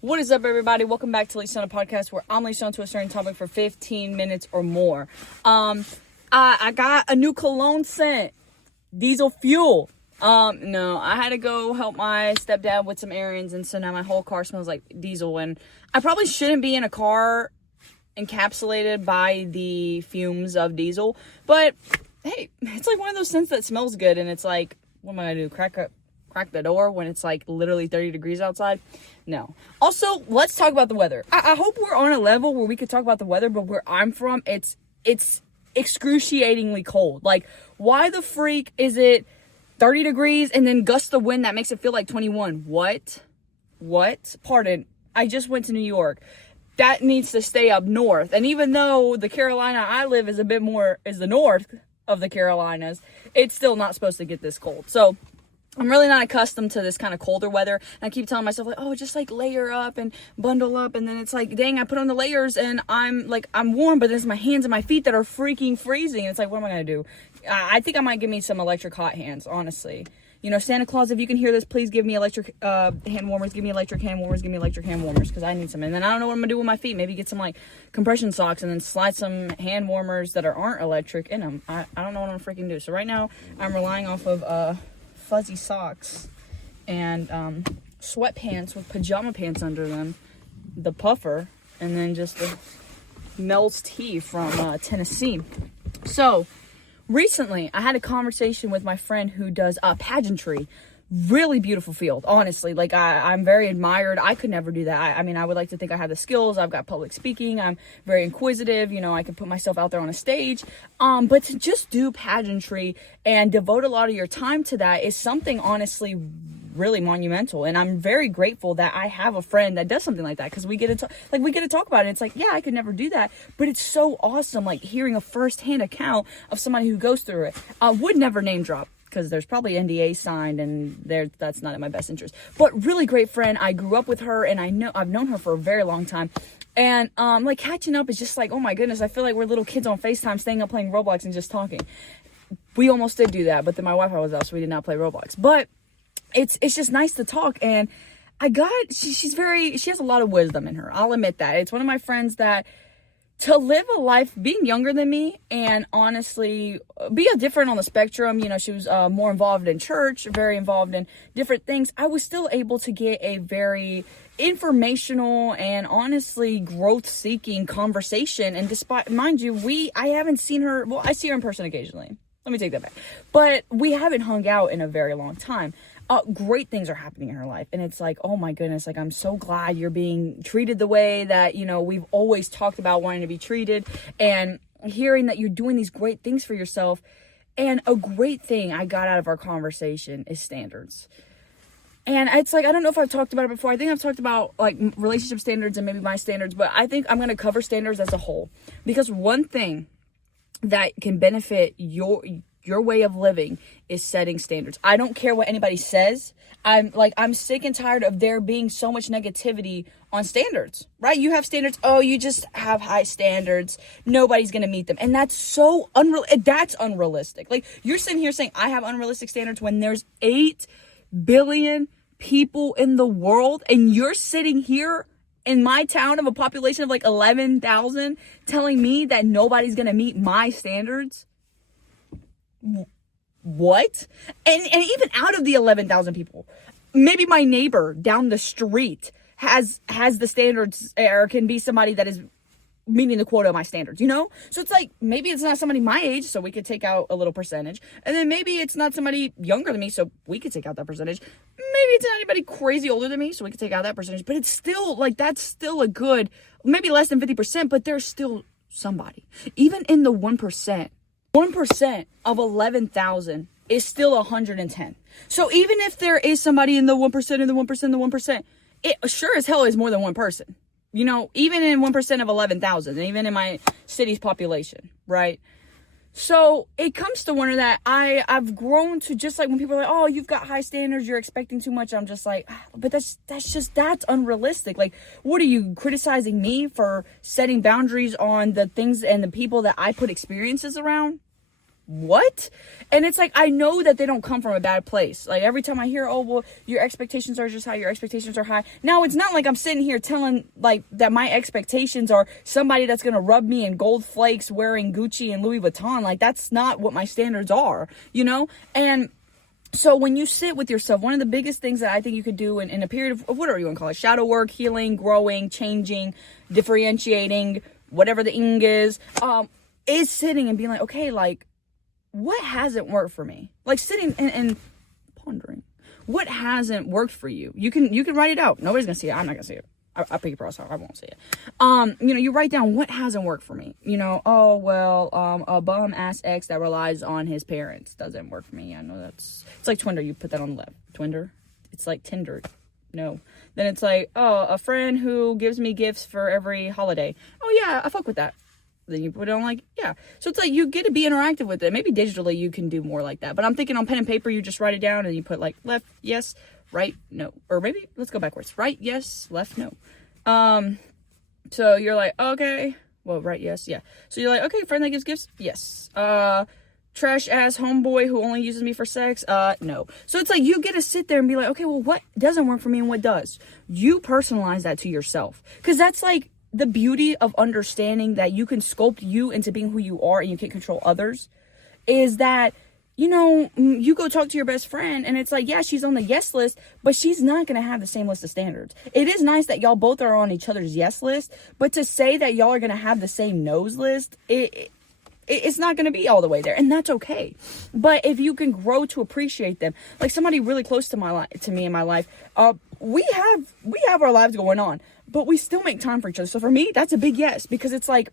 What is up, everybody? Welcome back to Lisa on a Podcast, where I'm Lisa to a certain topic for 15 minutes or more. I got a new cologne scent, diesel fuel. No, I had to go help my stepdad with some errands, and so now my whole car smells like diesel, and I probably shouldn't be in a car encapsulated by the fumes of diesel, but hey, it's like one of those scents that smells good, and it's like, what am I gonna do, crack the door when it's like literally 30 degrees outside? No. Also, let's talk about the weather. I hope we're on a level where we could talk about the weather, but where I'm from, it's excruciatingly cold. Like, why the freak is it 30 degrees and then gusts of wind that makes it feel like 21? What? Pardon. I just went to New York. That needs to stay up north. And even though the Carolina I live is the north of the Carolinas, it's still not supposed to get this cold. So I'm really not accustomed to this kind of colder weather. And I keep telling myself, like, oh, just like layer up and bundle up. And then it's like, dang, I put on the layers and I'm warm, but it's my hands and my feet that are freaking freezing. And it's like, what am I going to do? I think I might give me some electric hot hands, honestly. You know, Santa Claus, if you can hear this, please give me electric hand warmers. Give me electric hand warmers. Give me electric hand warmers, because I need some. And then I don't know what I'm going to do with my feet. Maybe get some, like, compression socks and then slide some hand warmers that aren't electric in them. I don't know what I'm freaking do. So right now, I'm relying off of fuzzy socks and sweatpants with pajama pants under them, the puffer, and then just the Mel's tea from Tennessee. So recently I had a conversation with my friend who does pageantry. Really beautiful field, honestly. Like, I'm very admired. I could never do that. I mean, I would like to think I have the skills. I've got public speaking. I'm very inquisitive. You know, I can put myself out there on a stage. But to just do pageantry and devote a lot of your time to that is something, honestly, really monumental. And I'm very grateful that I have a friend that does something like that, because we get to talk about it. It's like, yeah, I could never do that, but it's so awesome, like, hearing a first-hand account of somebody who goes through it. Would never name drop, because there's probably NDA signed, and that's not in my best interest. But really great friend. I grew up with her, and I've known her for a very long time. And like, catching up is just like, oh my goodness, I feel like we're little kids on FaceTime staying up playing Roblox and just talking. We almost did do that, but then my Wi-Fi was out, so we did not play Roblox. But it's just nice to talk, and she has a lot of wisdom in her. I'll admit that. It's one of my friends that, to live a life being younger than me and honestly be a different on the spectrum, you know, she was more involved in church, very involved in different things. I was still able to get a very informational and honestly growth-seeking conversation. And despite, mind you, I haven't seen her, well, I see her in person occasionally. Let me take that back. But we haven't hung out in a very long time. Great things are happening in her life. And it's like, oh my goodness, like, I'm so glad you're being treated the way that, you know, we've always talked about wanting to be treated, and hearing that you're doing these great things for yourself. And a great thing I got out of our conversation is standards. And it's like, I don't know if I've talked about it before. I think I've talked about, like, relationship standards and maybe my standards, but I think I'm going to cover standards as a whole, because one thing that can benefit your way of living is setting standards. I don't care what anybody says. I'm sick and tired of there being so much negativity on standards, right? You have standards. Oh, you just have high standards. Nobody's going to meet them. And that's so that's unrealistic. Like, you're sitting here saying I have unrealistic standards when there's 8 billion people in the world, and you're sitting here in my town of a population of like 11,000 telling me that nobody's going to meet my standards. What? And even out of the 11,000 people, maybe my neighbor down the street has the standards, or can be somebody that is meeting the quota of my standards, you know? So it's like, maybe it's not somebody my age, so we could take out a little percentage. And then maybe it's not somebody younger than me, so we could take out that percentage. Maybe it's not anybody crazy older than me, so we could take out that percentage. But it's still, like, that's still a good, maybe less than 50%, but there's still somebody. Even in the 1%. 1% of 11,000 is still 110. So even if there is somebody in the 1% and the 1% and the 1%, it sure as hell is more than one person. You know, even in 1% of 11,000, and even in my city's population, right? So it comes to wonder that I've grown to, just like when people are like, oh, you've got high standards, you're expecting too much. I'm just like, but that's unrealistic. Like, what are you criticizing me for setting boundaries on the things and the people that I put experiences around? what? And it's like, I know that they don't come from a bad place. Like, every time I hear, oh, well, your expectations are just high, your expectations are high. Now, it's not like I'm sitting here telling, like, that my expectations are somebody that's going to rub me in gold flakes wearing Gucci and Louis Vuitton. Like, that's not what my standards are, you know? And so when you sit with yourself, one of the biggest things that I think you could do in a period of whatever you want to call it, shadow work, healing, growing, changing, differentiating, whatever the ing is sitting and being like, okay, like, what hasn't worked for me? Like, sitting and pondering what hasn't worked for you. You can write it out. Nobody's gonna see it. I'm not gonna see it. I pick your process. I won't see it. You write down what hasn't worked for me. Oh, well, a bum ass ex that relies on his parents doesn't work for me. I know it's like Twinder. You put that on the left. Twinder. It's like Tinder. No. Then it's like, oh, a friend who gives me gifts for every holiday. Oh yeah, I fuck with that. Then you put it on, like, yeah. So it's like, you get to be interactive with it. Maybe digitally you can do more like that. But I'm thinking on pen and paper, you just write it down and you put, like, left, yes, right, no. Or maybe, let's go backwards. Right, yes, left, no. So you're like, okay. Well, right, yes, yeah. So you're like, okay, friend that gives gifts? Yes. Trash ass homeboy who only uses me for sex? No. So it's like, you get to sit there and be like, okay, well, what doesn't work for me and what does? You personalize that to yourself. Because that's like the beauty of understanding that you can sculpt you into being who you are and you can't control others, is that, you go talk to your best friend and it's like, yeah, she's on the yes list, but she's not going to have the same list of standards. It is nice that y'all both are on each other's yes list, but to say that y'all are going to have the same no's list, it's not going to be all the way there, and that's okay. But if you can grow to appreciate them, like somebody really close to me in my life, we have our lives going on, but we still make time for each other. So for me, that's a big yes, because it's like,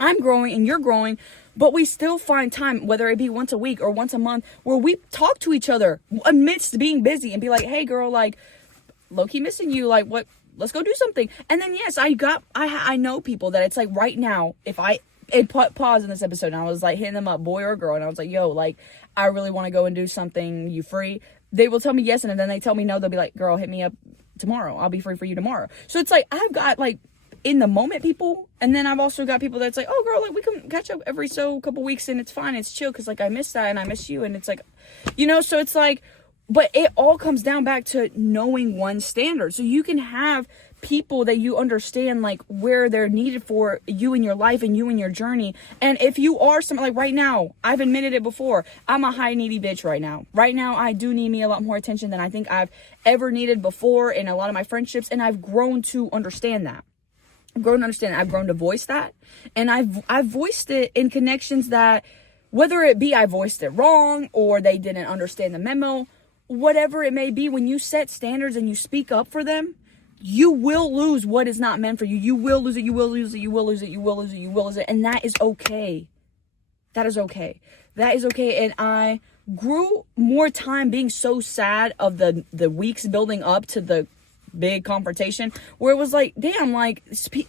I'm growing and you're growing, but we still find time, whether it be once a week or once a month, where we talk to each other amidst being busy and be like, hey girl, like, low-key missing you, like, what, let's go do something. And then yes, I know people that it's like, right now, if I pause in this episode and I was like hitting them up, boy or girl, and I was like, yo, like, I really want to go and do something, you free? They will tell me yes, and then they tell me no, they'll be like, girl, hit me up tomorrow, I'll be free for you tomorrow. So it's like, I've got like in the moment people, and then I've also got people that's like, oh girl, like, we can catch up every couple weeks and it's fine, it's chill, because like I miss that and I miss you, and it's like, so it's like, but it all comes down back to knowing one's standards. So you can have people that you understand, like, where they're needed for you in your life and you in your journey. And if you are something like, right now, I've admitted it before, I'm a high needy bitch right now. Right now, I do need me a lot more attention than I think I've ever needed before in a lot of my friendships. And I've grown to understand that. I've grown to voice that. And I've voiced it in connections that, whether it be I voiced it wrong or they didn't understand the memo, whatever it may be, when you set standards and you speak up for them, you will lose what is not meant for you. You will lose it. You will lose it. You will lose it. You will lose it. You will lose it. And that is okay. That is okay. That is okay. And I grew more time being so sad of the weeks building up to the big confrontation, where it was like, damn, like,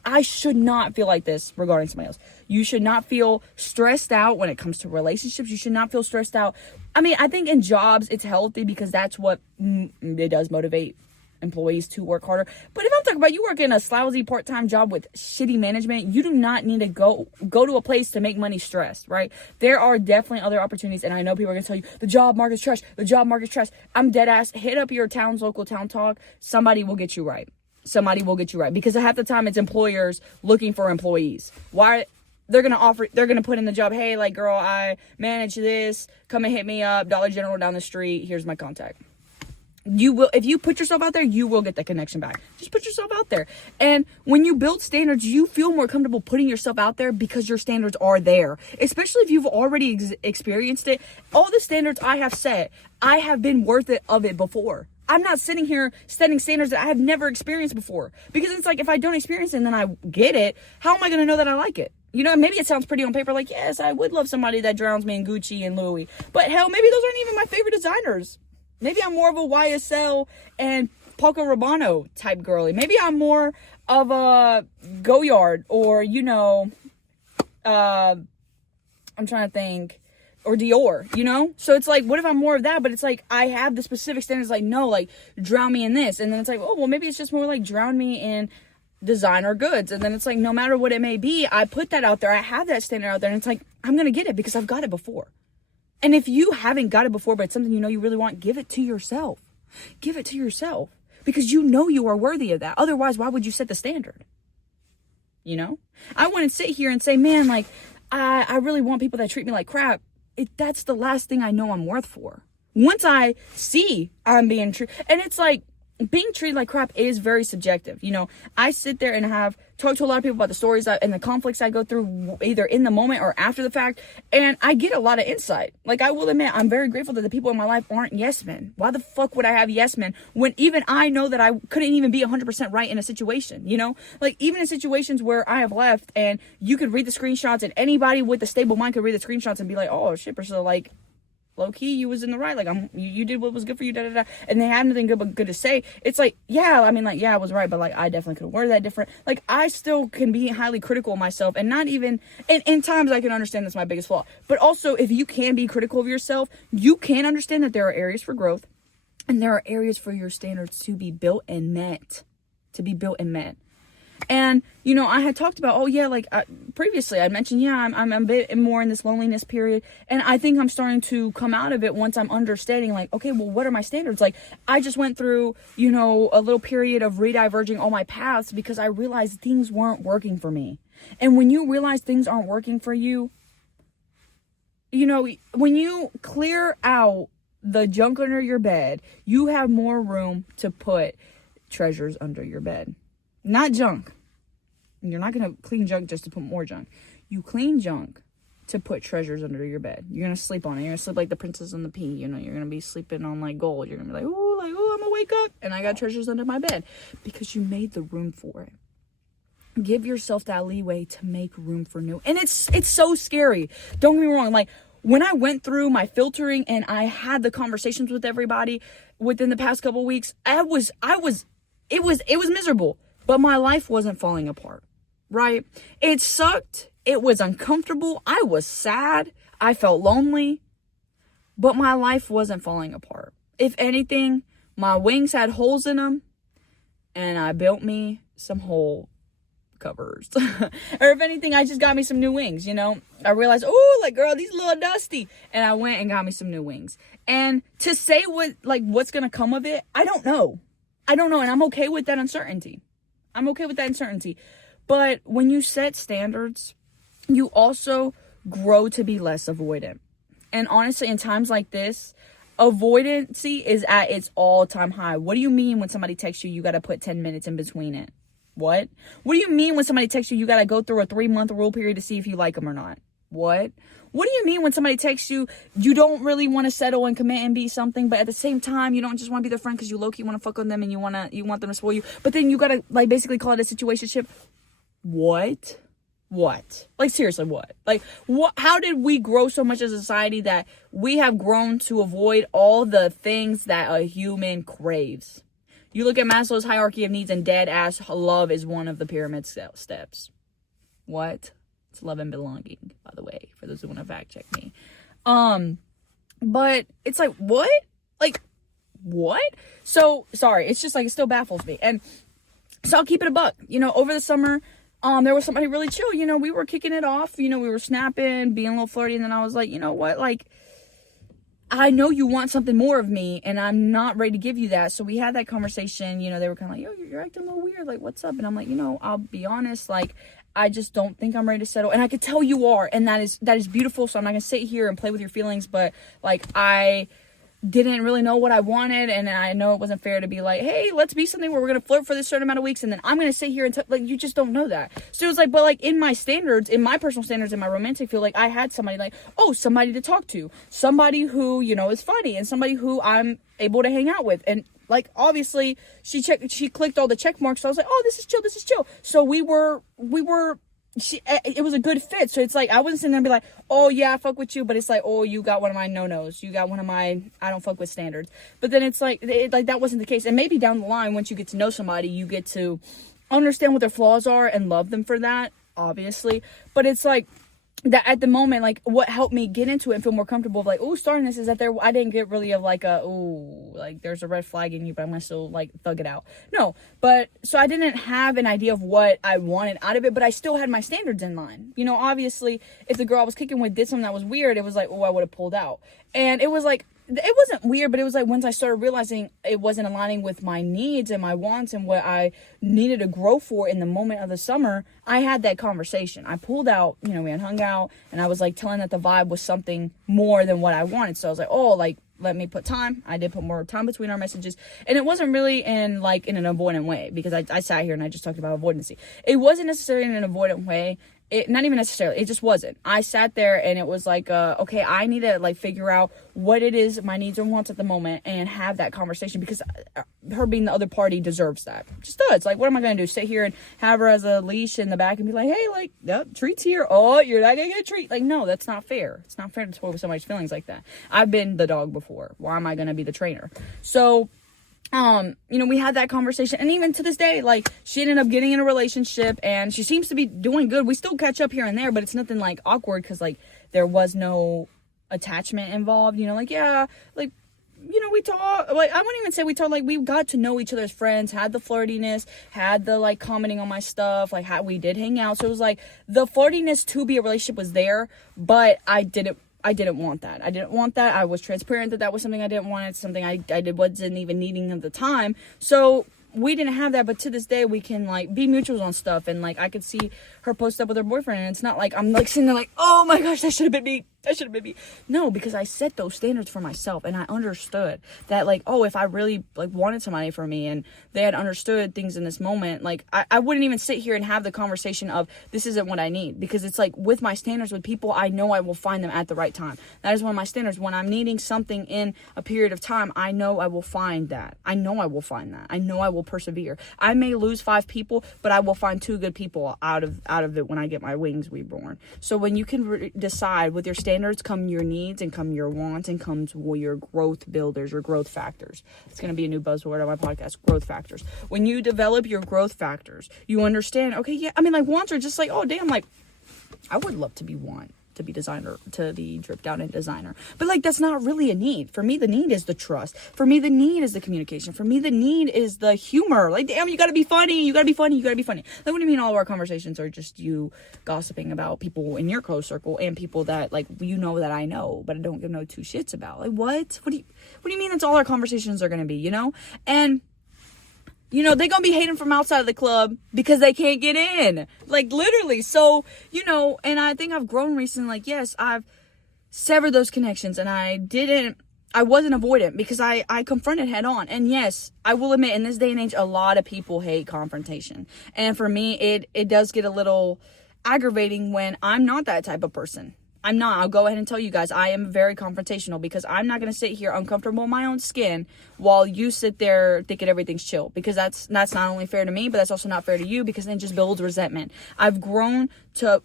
I should not feel like this regarding somebody else. You should not feel stressed out when it comes to relationships. You should not feel stressed out. I mean, I think in jobs it's healthy, because that's what it does motivate employees to work harder. But if I'm talking about you work in a lousy part-time job with shitty management, you do not need to go to a place to make money stressed, right? There are definitely other opportunities, and I know people are gonna tell you the job market's trash. The job market's trash. I'm dead ass. Hit up your town's local town talk. Somebody will get you right. Somebody will get you right, because half the time it's employers looking for employees. Why? They're going to put in the job, hey, like, girl, I manage this, come and hit me up, Dollar General down the street, here's my contact. You will, if you put yourself out there, you will get the connection back. Just put yourself out there. And when you build standards, you feel more comfortable putting yourself out there, because your standards are there. Especially if you've already experienced it. All the standards I have set, I have been worth it of it before. I'm not sitting here setting standards that I have never experienced before. Because it's like, if I don't experience it and then I get it, how am I going to know that I like it? Maybe it sounds pretty on paper, like, yes, I would love somebody that drowns me in Gucci and Louis. But hell, maybe those aren't even my favorite designers. Maybe I'm more of a YSL and Paco Rabanne type girly. Maybe I'm more of a Goyard or, I'm trying to think, or Dior, So it's like, what if I'm more of that? But it's like, I have the specific standards, like, no, like, drown me in this. And then it's like, oh, well, maybe it's just more like drown me in designer goods. And then it's like, no matter what it may be, I put that out there. I have that standard out there. And it's like, I'm going to get it because I've got it before. And if you haven't got it before, but it's something you know you really want, give it to yourself. Give it to yourself. Because you know you are worthy of that. Otherwise, why would you set the standard? You know? I wouldn't sit here and say, man, like, I really want people that treat me like crap. That's the last thing I know I'm worth for. Once I see I'm being treated, and it's like, being treated like crap is very subjective. You know, I sit there and have talked to a lot of people about the stories and the conflicts I go through either in the moment or after the fact. And I get a lot of insight. Like, I will admit, I'm very grateful that the people in my life aren't yes men. Why the fuck would I have yes men when even I know that I couldn't even be 100% right in a situation, you know? Like, even in situations where I have left and you could read the screenshots and anybody with a stable mind could read the screenshots and be like, oh shit, Priscilla, like, low key, you was in the right. Like, you did what was good for you, da da da. And they had nothing good but good to say. It's like, yeah, I mean, like, yeah, I was right, but like, I definitely could have worded that different. Like, I still can be highly critical of myself, and not even. And in times, I can understand that's my biggest flaw. But also, if you can be critical of yourself, you can understand that there are areas for growth, and there are areas for your standards to be built and met. To be built and met. And, you know, I had talked about, oh yeah, like previously I mentioned, yeah, I'm a bit more in this loneliness period. And I think I'm starting to come out of it once I'm understanding, like, okay, well, what are my standards? Like, I just went through, you know, a little period of rediverging all my paths because I realized things weren't working for me. And when you realize things aren't working for you, you know, when you clear out the junk under your bed, you have more room to put treasures under your bed. Not junk. You're not going to clean junk just to put more junk. You clean junk to put treasures under your bed. You're going to sleep on it. You're going to sleep like the princess and the pea. You know, you're going to be sleeping on like gold. You're going to be like, oh, I'm going to wake up and I got treasures under my bed because you made the room for it. Give yourself that leeway to make room for new. And it's so scary. Don't get me wrong. Like, when I went through my filtering and I had the conversations with everybody within the past couple weeks, it was miserable. But my life wasn't falling apart, right? It sucked. It was uncomfortable. I was sad. I felt lonely. But my life wasn't falling apart. If anything, my wings had holes in them. And I built me some hole covers. Or if anything, I just got me some new wings, you know? I realized, oh, like, girl, these a little dusty. And I went and got me some new wings. And to say what's going to come of it, I don't know. And I'm okay with that uncertainty. But when you set standards, you also grow to be less avoidant. And honestly, in times like this, avoidancy is at its all-time high. What do you mean when somebody texts you, you got to put 10 minutes in between it? What? What do you mean when somebody texts you, you got to go through a 3-month rule period to see if you like them or not? What? What do you mean when somebody texts you, you don't really want to settle and commit and be something, but at the same time, you don't just want to be their friend because you low-key want to fuck with them and you want them to spoil you, but then you got to, like, basically call it a situationship? What? Like, seriously, what? Like, what? How did we grow so much as a society that we have grown to avoid all the things that a human craves? You look at Maslow's hierarchy of needs and dead-ass love is one of the pyramid steps. What? It's love and belonging, by the way, for those who want to fact check me. But it's like, what? Like, what? So, sorry, it's just like, it still baffles me. And so I'll keep it a buck. You know, over the summer, there was somebody really chill. You know, we were kicking it off. You know, we were snapping, being a little flirty. And then I was like, you know what? Like, I know you want something more of me, and I'm not ready to give you that. So we had that conversation. You know, they were kind of like, yo, you're acting a little weird. Like, what's up? And I'm like, you know, I'll be honest. Like, I just don't think I'm ready to settle. And I could tell you are. And that is beautiful. So I'm not going to sit here and play with your feelings. But, like, I didn't really know what I wanted. And I know it wasn't fair to be like, hey, let's be something where we're going to flirt for this certain amount of weeks. And then I'm going to sit here and, like, you just don't know that. So it was like, but, like, in my standards, in my personal standards, in my romantic field, like, I had somebody like, oh, somebody to talk to. Somebody who, you know, is funny. And somebody who I'm able to hang out with. And, like, obviously, she clicked all the check marks. So I was like, oh, this is chill. So it was a good fit. So it's like, I wasn't sitting there and be like, oh yeah, I fuck with you. But it's like, oh, you got one of my no-nos. You got one of my, I don't fuck with standards. But then it's like, that wasn't the case. And maybe down the line, once you get to know somebody, you get to understand what their flaws are and love them for that, obviously. But it's like, that at the moment, like, what helped me get into it and feel more comfortable of like, oh, starting this is that I didn't get really of like like there's a red flag in you, but I'm gonna still like thug it out. No, but so I didn't have an idea of what I wanted out of it, but I still had my standards in line. You know, obviously, if the girl I was kicking with did something that was weird, it was like, oh, I would have pulled out. And it was like, it wasn't weird, but it was like once I started realizing it wasn't aligning with my needs and my wants and what I needed to grow for in the moment of the summer, I had that conversation. I pulled out, you know, we had hung out, and I was like telling that the vibe was something more than what I wanted. So I was like, oh, like, let me put time. I did put more time between our messages, and it wasn't really in an avoidant way, because I sat here and I just talked about avoidancy. It wasn't necessarily in an avoidant way. It, not even necessarily, it just wasn't. I sat there and it was like, okay, I need to like figure out what it is, my needs and wants at the moment, and have that conversation, because her being the other party deserves that. Just does. Like, what am I going to do? Sit here and have her as a leash in the back and be like, hey, like, yep, treats here. Oh, you're not going to get a treat. Like, no, that's not fair. It's not fair to toy with somebody's feelings like that. I've been the dog before. Why am I going to be the trainer? So, you know, we had that conversation, and even to this day, like, she ended up getting in a relationship and she seems to be doing good. We still catch up here and there, but it's nothing like awkward, because like there was no attachment involved, you know, like, yeah, like, you know, we talk, like, I wouldn't even say we talk, like, we got to know each other as friends, had the flirtiness, had the like commenting on my stuff, like how we did hang out. So it was like the flirtiness to be a relationship was there, but I didn't want that. I didn't want that. I was transparent that was something I didn't want. It's something I wasn't even needing at the time. So we didn't have that, but to this day we can like be mutuals on stuff, and like I could see her post up with her boyfriend, and it's not like I'm like sitting there like, oh my gosh, that should have been me. That should have been me. No, because I set those standards for myself, and I understood that like, oh, if I really like wanted somebody for me and they had understood things in this moment, like I wouldn't even sit here and have the conversation of this isn't what I need, because it's like with my standards with people, I know I will find them at the right time. That is one of my standards. When I'm needing something in a period of time, I know I will find that. I know I will find that. I know I will persevere. I may lose 5 people, but I will find 2 good people out of it when I get my wings reborn. So when you can decide with your standards come your needs, and come your wants, and comes your growth builders or growth factors. It's going to be a new buzzword on my podcast, growth factors. When you develop your growth factors, you understand, okay, yeah, I mean, like, wants are just like, oh damn, like, I would love to be to be designer, to be dripped out in designer, but like that's not really a need. For me, the need is the trust. For me, the need is the communication. For me, the need is the humor. Like, damn, you gotta be funny, you gotta be funny, you gotta be funny. Like, what do you mean all of our conversations are just you gossiping about people in your close circle and people that like, you know, that I know but I don't give no 2 shits about? Like, what do you mean that's all our conversations are gonna be, you know? And you know, they're going to be hating from outside of the club because they can't get in. Like, literally. So, you know, and I think I've grown recently. Like, yes, I've severed those connections, and I wasn't avoidant, because I confronted head on. And yes, I will admit, in this day and age, a lot of people hate confrontation. And for me, it does get a little aggravating when I'm not that type of person. I'm not. I'll go ahead and tell you guys, I am very confrontational, because I'm not going to sit here uncomfortable in my own skin while you sit there thinking everything's chill, because that's not only fair to me, but that's also not fair to you, because then it just builds resentment. I've grown to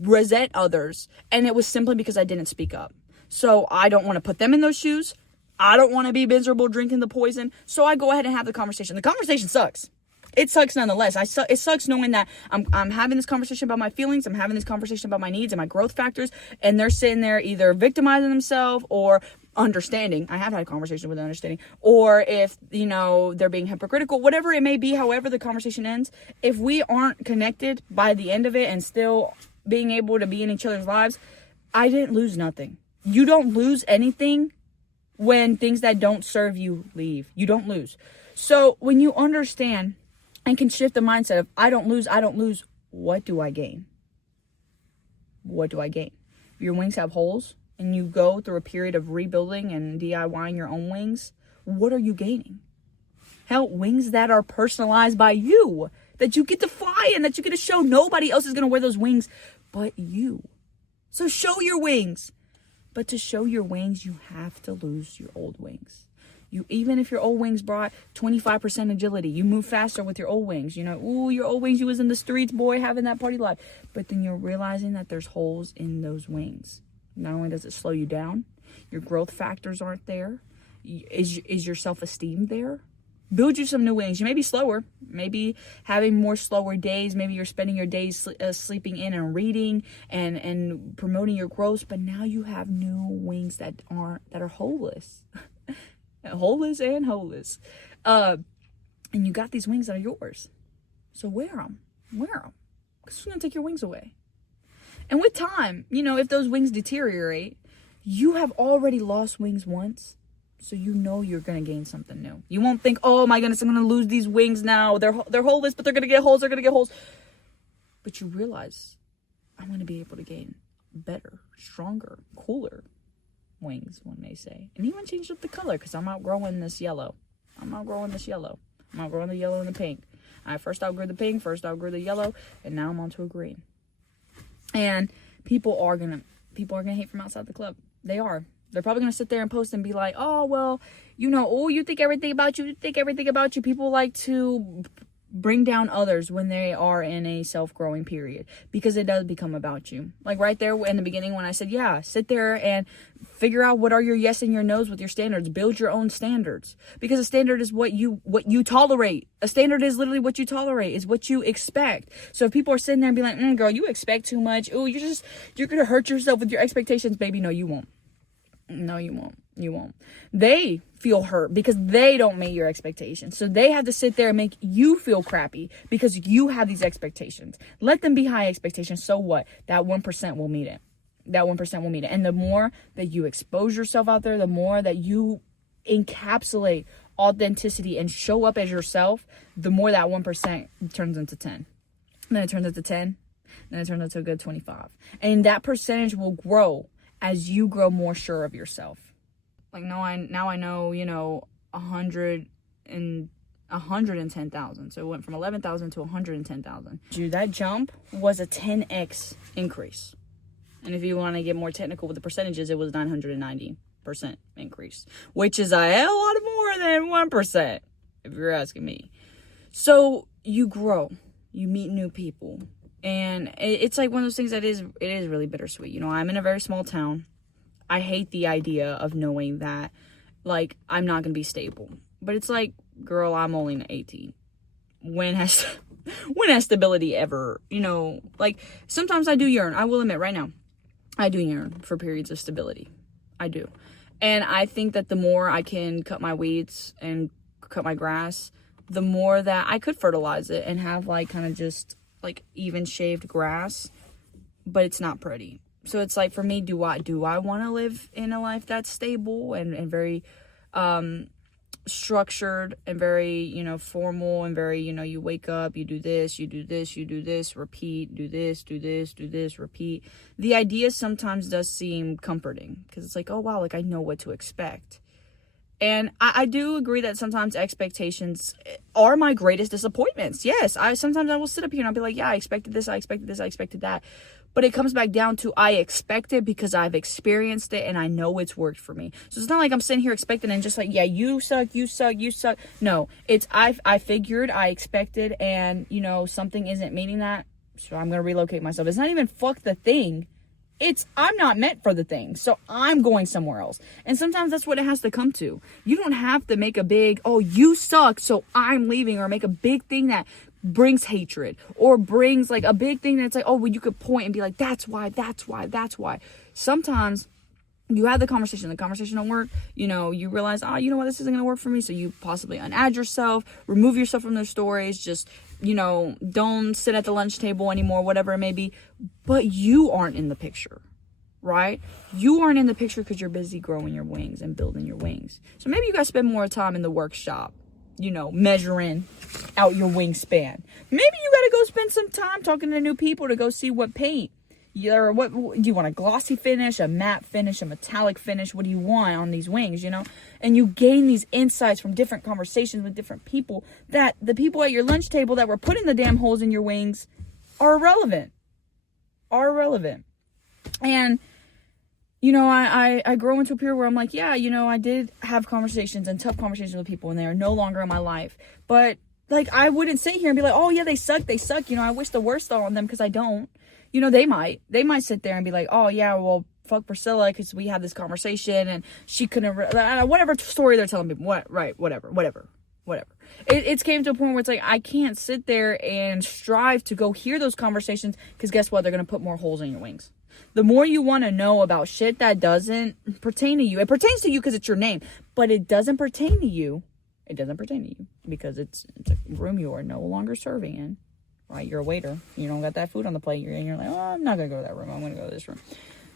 resent others, and it was simply because I didn't speak up. So I don't want to put them in those shoes. I don't want to be miserable drinking the poison. So I go ahead and have the conversation. The conversation sucks. It sucks nonetheless. It sucks knowing that I'm having this conversation about my feelings. I'm having this conversation about my needs and my growth factors. And they're sitting there either victimizing themselves or understanding. I have had a conversation with understanding. Or if, you know, they're being hypocritical, whatever it may be, however the conversation ends. If we aren't connected by the end of it and still being able to be in each other's lives, I didn't lose nothing. You don't lose anything when things that don't serve you leave. You don't lose. So when you understand and can shift the mindset of I don't lose, what do I gain? What do I gain? If your wings have holes and you go through a period of rebuilding and DIYing your own wings, what are you gaining? Hell, wings that are personalized by you, that you get to fly in, that you get to show. Nobody else is going to wear those wings but you. So show your wings. But to show your wings, you have to lose your old wings. Even if your old wings brought 25% agility, you move faster with your old wings. You know, ooh, your old wings, you was in the streets, boy, having that party life. But then you're realizing that there's holes in those wings. Not only does it slow you down, your growth factors aren't there. Is your self-esteem there? Build you some new wings. You may be slower, maybe having more slower days. Maybe you're spending your days sleeping in and reading and promoting your growth. But now you have new wings that are holeless, holeless and holeless. And you got these wings that are yours. So wear them, because it's gonna take your wings away. And with time, if those wings deteriorate, you have already lost wings once. So you're going to gain something new. You won't think, oh my goodness, I'm going to lose these wings now. They're holeless, but they're going to get holes. They're going to get holes. But you realize, I'm going to be able to gain better, stronger, cooler wings, one may say. And even change up the color, because I'm outgrowing this yellow. I'm outgrowing the yellow and the pink. I first outgrew the pink, first outgrew the yellow, and now I'm onto a green. And people are gonna hate from outside the club. They are. They're probably going to sit there and post and be like, oh, well, you think everything about you. People like to bring down others when they are in a self-growing period, because it does become about you. Like right there in the beginning when I said, yeah, sit there and figure out what are your yes and your no's with your standards. Build your own standards, because a standard is what you tolerate. A standard is literally what you tolerate, is what you expect. So if people are sitting there and be like, girl, you expect too much. Oh, you're going to hurt yourself with your expectations, baby. No, you won't. No, you won't. You won't. They feel hurt because they don't meet your expectations. So they have to sit there and make you feel crappy because you have these expectations. Let them be high expectations. So what? That 1% will meet it. That 1% will meet it. And the more that you expose yourself out there, the more that you encapsulate authenticity and show up as yourself, the more that 1% turns into 10. And then it turns into 10. Then it turns into a good 25. And that percentage will grow as you grow more sure of yourself. Like now I know, 110,000. So it went from 11,000 to 110,000. Dude, that jump was a 10x increase. And if you want to get more technical with the percentages, it was 990% increase, which is a hell lot more than 1%, if you're asking me. So you grow, you meet new people. And it's like one of those things that it is really bittersweet. I'm in a very small town. I hate the idea of knowing that, like, I'm not going to be stable. But it's like, girl, I'm only 18. When has stability ever, like, sometimes I do yearn. I will admit right now, I do yearn for periods of stability. I do. And I think that the more I can cut my weeds and cut my grass, the more that I could fertilize it and have, like, kind of just like even shaved grass, but it's not pretty. So it's like, for me, do I want to live in a life that's stable and very structured and very, formal and very, you wake up, you do this, repeat, do this, repeat. The idea sometimes does seem comforting, because it's like, oh wow, like I know what to expect. And I do agree that sometimes expectations are my greatest disappointments. Yes, sometimes I will sit up here and I'll be like, yeah, I expected this, I expected that. But it comes back down to, I expect it because I've experienced it and I know it's worked for me. So it's not like I'm sitting here expecting and just like, yeah, you suck. No, it's I figured, I expected, and something isn't meeting that, so I'm gonna relocate myself. It's not even fuck the thing. It's, I'm not meant for the thing, so I'm going somewhere else. And sometimes that's what it has to come to. You don't have to make a big, oh, you suck, so I'm leaving, or make a big thing that brings hatred, or brings like a big thing that's like, oh, well, you could point and be like, that's why. Sometimes you have the conversation don't work, you realize, oh, you know what, this isn't gonna work for me, so you possibly unadd yourself, remove yourself from their stories, just don't sit at the lunch table anymore, whatever it may be. But you aren't in the picture, right? You aren't in the picture because you're busy growing your wings and building your wings. So maybe you guys spend more time in the workshop, measuring out your wingspan. Maybe you got to go spend some time talking to new people to go see what paint. What do you want? A glossy finish, a matte finish, a metallic finish? What do you want on these wings, And you gain these insights from different conversations with different people, that the people at your lunch table that were putting the damn holes in your wings are irrelevant. And, I grow into a period where I'm like, yeah, I did have conversations and tough conversations with people, and they are no longer in my life. But, like, I wouldn't sit here and be like, oh, yeah, they suck. I wish the worst on them, because I don't. They might sit there and be like, oh yeah, well, fuck Priscilla, because we had this conversation and she couldn't, whatever story they're telling me, whatever. whatever. It's came to a point where it's like, I can't sit there and strive to go hear those conversations, because guess what? They're going to put more holes in your wings. The more you want to know about shit that doesn't pertain to you, it pertains to you because it's your name, but it doesn't pertain to you. It doesn't pertain to you because it's a room you are no longer serving in, right? You're a waiter. You don't got that food on the plate. You're like, oh, I'm not going to go to that room. I'm going to go to this room.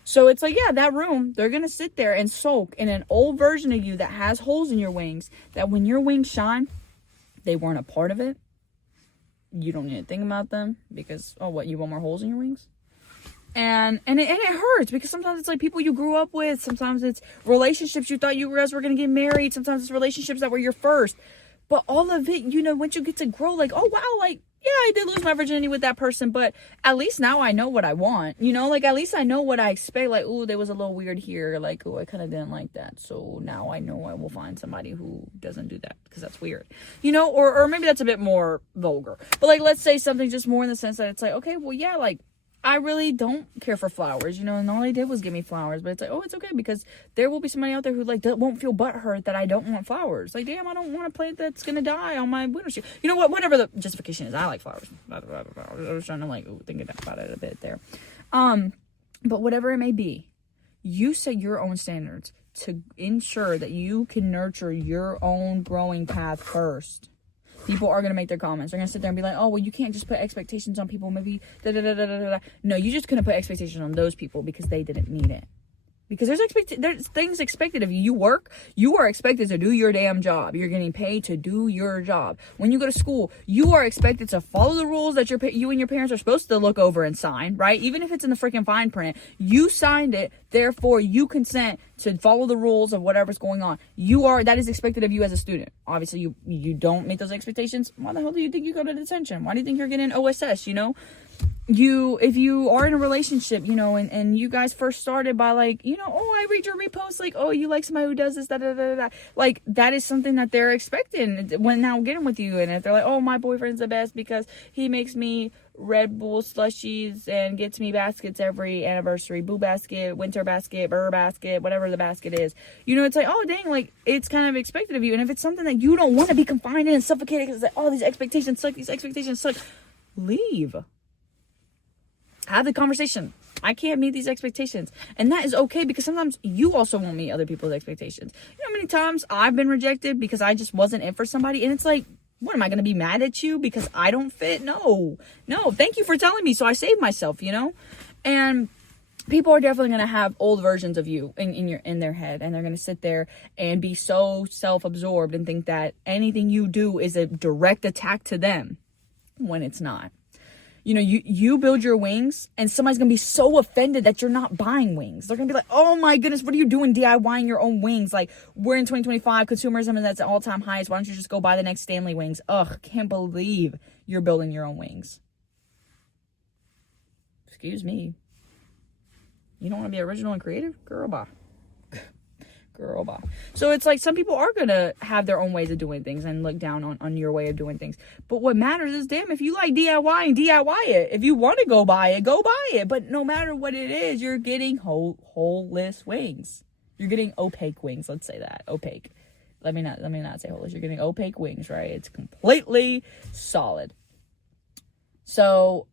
So it's like, yeah, that room, they're going to sit there and soak in an old version of you that has holes in your wings, that when your wings shine, they weren't a part of it. You don't need to think about them because, oh, what, you want more holes in your wings? And it hurts because sometimes it's like people you grew up with. Sometimes it's relationships you thought you guys were going to get married. Sometimes it's relationships that were your first. But all of it, you know, once you get to grow, like, oh, wow, like, yeah, I did lose my virginity with that person, but at least now I know what I want, you know, like, at least I know what I expect, like, ooh, there was a little weird here, like, oh, I kind of didn't like that, so now I know I will find somebody who doesn't do that, because that's weird, you know, or maybe that's a bit more vulgar, but, like, let's say something just more in the sense that it's like, okay, well, yeah, like, I really don't care for flowers, you know, and all they did was give me flowers, but it's like, oh, it's okay, because there will be somebody out there who, like, won't feel butthurt that I don't want flowers. Like, damn, I don't want a plant that's gonna die on my window. You know what, whatever the justification is, I like flowers. I was trying to, like, think about it a bit there. But whatever it may be, you set your own standards to ensure that you can nurture your own growing path first. People are going to make their comments. They're going to sit there and be like, oh, well, you can't just put expectations on people. Maybe da-da-da-da-da-da. No, you just couldn't put expectations on those people because they didn't meet it. Because there's things expected of you. You work, you are expected to do your damn job. You're getting paid to do your job. When you go to school, you are expected to follow the rules that you and your parents are supposed to look over and sign, right? Even if it's in the freaking fine print, you signed it. Therefore, you consent to follow the rules of whatever's going on. That is expected of you as a student. Obviously, you don't meet those expectations. Why the hell do you think you go to detention? Why do you think you're getting OSS, you know? If you are in a relationship, you know, and you guys first started by, like, you know, oh, I read your repost, like, oh, you like somebody who does this, da da da da, like, that is something that they're expecting when now getting with you. And if they're like, oh, my boyfriend's the best because he makes me Red Bull slushies and gets me baskets every anniversary, boo basket, winter basket, burr basket, whatever the basket is, you know, it's like, oh, dang, like, it's kind of expected of you. And if it's something that you don't want to be confined in and suffocated because, like, oh, these expectations suck, leave. Have the conversation. I can't meet these expectations. And that is okay, because sometimes you also won't meet other people's expectations. You know how many times I've been rejected because I just wasn't in for somebody? And it's like, what, am I going to be mad at you because I don't fit? No, thank you for telling me, so I saved myself, you know? And people are definitely going to have old versions of you in their head, and they're going to sit there and be so self-absorbed and think that anything you do is a direct attack to them, when it's not. You know, you build your wings, and somebody's going to be so offended that you're not buying wings. They're going to be like, oh my goodness, what are you doing DIYing your own wings? Like, we're in 2025, consumerism is at the all-time highest. Why don't you just go buy the next Stanley wings? Ugh, can't believe you're building your own wings. Excuse me. You don't want to be original and creative? Girl, bye. Girl, bye. So it's like, some people are going to have their own ways of doing things and look down on your way of doing things. But what matters is, damn, if you like DIY it. If you want to go buy it. But no matter what it is, you're getting holeless wings. You're getting opaque wings. Let's say that. Opaque. Let me not say holeless. You're getting opaque wings, right? It's completely solid. So,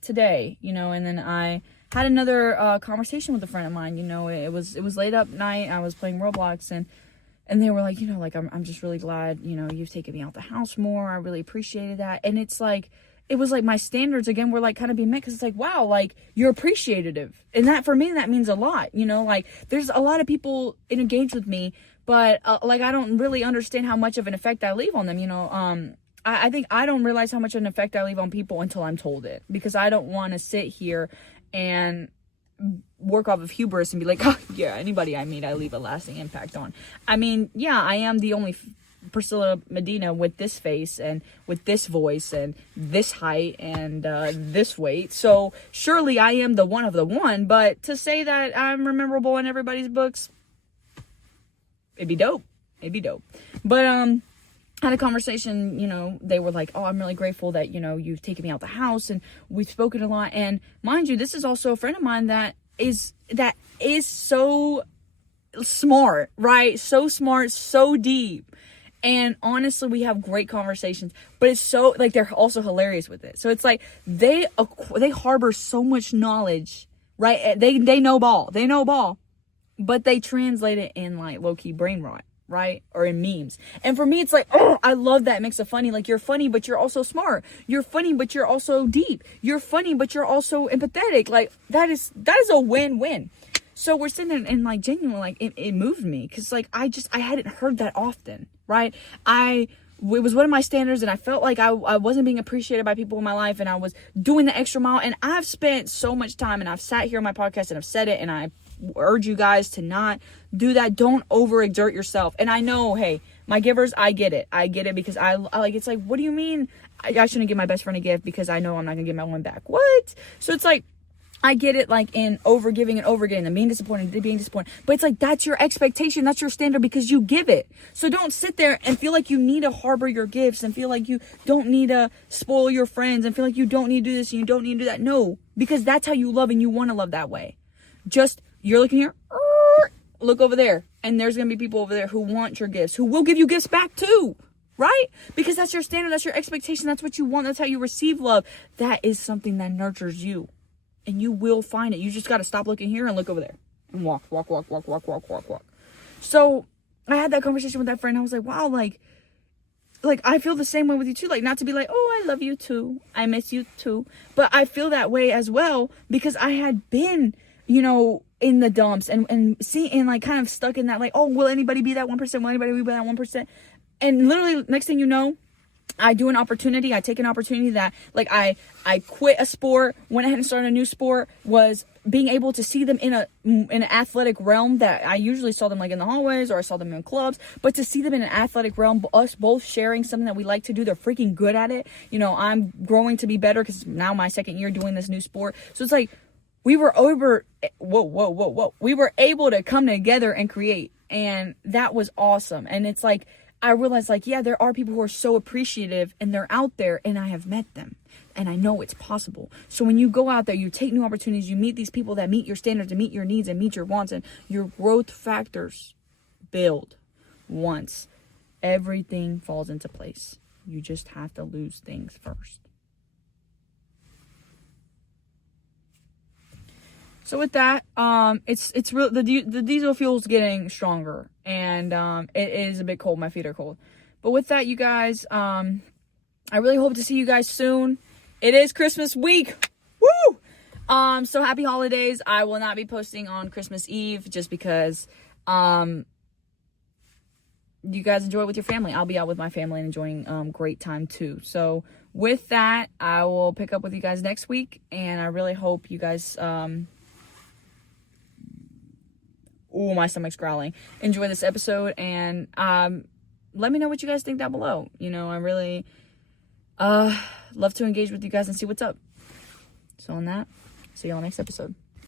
today, you know, and then I had another conversation with a friend of mine. You know, it was late up night. I was playing Roblox, and they were like, you know, like, I'm just really glad, you know, you've taken me out the house more. I really appreciated that. And it's like, it was like my standards again were like kind of being met, because it's like, wow, like, you're appreciative, and that for me, that means a lot. You know, like, there's a lot of people engaged with me, but like, I don't really understand how much of an effect I leave on them. You know, I think I don't realize how much of an effect I leave on people until I'm told it, because I don't want to sit here and work off of hubris and be like, oh, yeah, anybody I meet, I leave a lasting impact on. I mean, yeah, I am the only Priscilla Medina with this face and with this voice and this height and this weight. So surely I am the one of the one, but to say that I'm memorable in everybody's books, it'd be dope. But, had a conversation, you know, they were like, oh, I'm really grateful that, you know, you've taken me out the house and we've spoken a lot. And mind you, this is also a friend of mine that is so smart, right? So smart, so deep. And honestly, we have great conversations, but it's so, like, they're also hilarious with it. So it's like, they harbor so much knowledge, right? They know ball, but they translate it in, like, low-key brain rot, right? Or in memes. And for me, it's like, oh, I love that mix of funny. Like, you're funny, but you're also smart. You're funny, but you're also deep. You're funny, but you're also empathetic. Like, that is a win-win. So we're sitting there and, like, genuinely, like, it moved me. Because, like, I hadn't heard that often, right? It was one of my standards, and I felt like I wasn't being appreciated by people in my life, and I was doing the extra mile. And I've spent so much time, and I've sat here on my podcast, and I've said it, and I urge you guys to not do that. Don't overexert yourself. And I know, hey, my givers, I get it because I like, it's like, what do you mean I shouldn't give my best friend a gift because I know I'm not gonna get my one back? What? So it's like, I get it, like, in overgiving and overgetting and being disappointed. But it's like, that's your expectation. That's your standard because you give it. So don't sit there and feel like you need to harbor your gifts and feel like you don't need to spoil your friends and feel like you don't need to do this and you don't need to do that. No, because that's how you love, and you want to love that way. Just, you're looking here, look over there. And there's going to be people over there who want your gifts, who will give you gifts back too. Right? Because that's your standard. That's your expectation. That's what you want. That's how you receive love. That is something that nurtures you. And you will find it. You just got to stop looking here and look over there. And walk. So I had that conversation with that friend. I was like, wow, like I feel the same way with you too. Like, not to be like, oh, I love you too. I miss you too. But I feel that way as well because I had been, in the dumps and like kind of stuck in that, like, oh, will anybody be that 1%? Will anybody be that 1%? And literally, next thing you know, I take an opportunity that, like, I quit a sport, went ahead and started a new sport, was being able to see them in an athletic realm that I usually saw them, like, in the hallways or I saw them in clubs, but to see them in an athletic realm, us both sharing something that we like to do, they're freaking good at it. I'm growing to be better because now my second year doing this new sport. So it's like, we were able to come together and create, and that was awesome. And it's like, I realized, like, yeah, there are people who are so appreciative and they're out there and I have met them and I know it's possible. So when you go out there, you take new opportunities, you meet these people that meet your standards and meet your needs and meet your wants, and your growth factors build. Once everything falls into place, you just have to lose things first. So with that, it's real. The diesel fuel's getting stronger, and it is a bit cold. My feet are cold. But with that, you guys, I really hope to see you guys soon. It is Christmas week. Woo! So happy holidays. I will not be posting on Christmas Eve just because you guys enjoy it with your family. I'll be out with my family and enjoying great time too. So with that, I will pick up with you guys next week, and I really hope you guys ooh, my stomach's growling. Enjoy this episode, and let me know what you guys think down below. I really love to engage with you guys and see what's up. So on that, see y'all next episode.